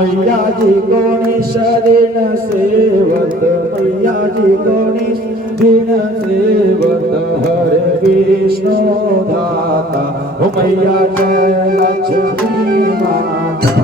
मैया जी कोणी शरीन सेवत मैया जी कोणी दिन सेवत हरे विष्णु दाता ओ मैया जय लक्ष्मी माता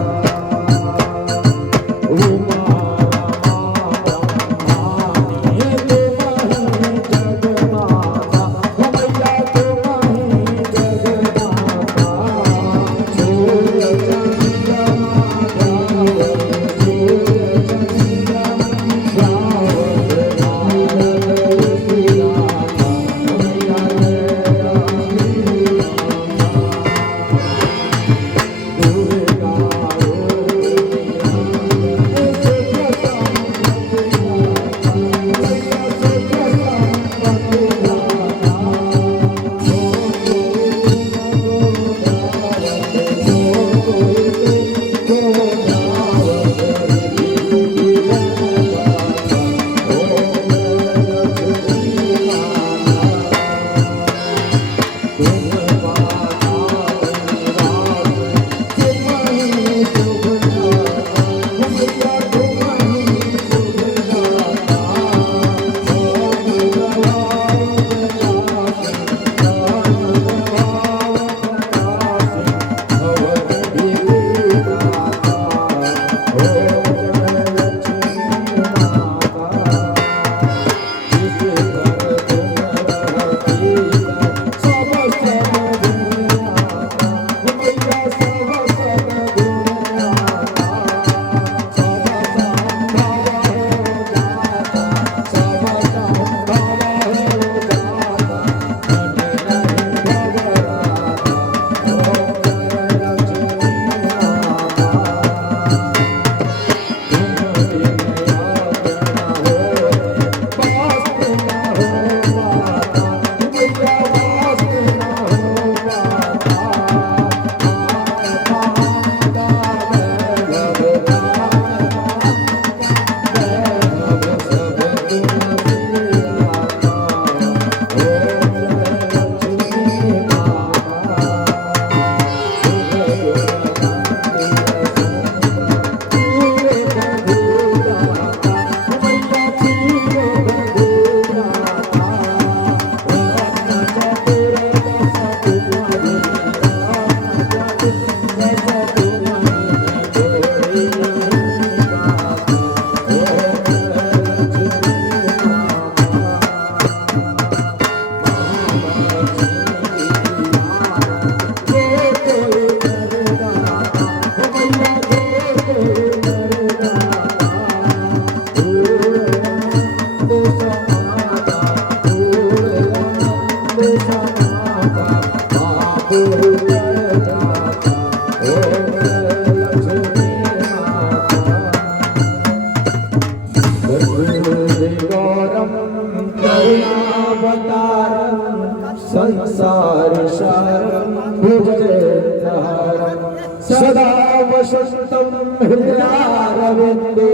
संसार सारं भुजगेन्द्रहारं सदा वसन्तं हृदयारविन्दे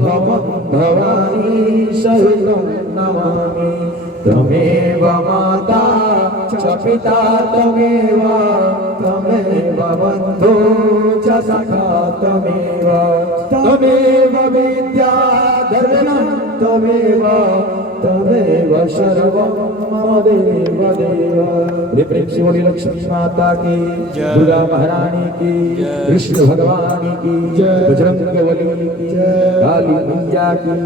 भवं भवानी सहितं नमामि त्वमेव माता च पिता त्वमेव बन्धो च सखा त्वमेव विद्या धर्मं तमेव सर्वं मम देव देव। प्रेम से बोली लक्ष्मी माता की, दुर्गा महारानी की, कृष्ण भगवान की, बजरंगबली की, काली मैया की,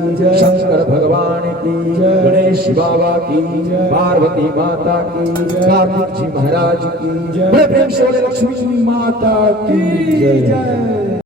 शंकर भगवान की, गणेश बाबा की, पार्वती माता की, कार्तिक जी महाराज की। प्रेम से बोली लक्ष्मी माता की जय।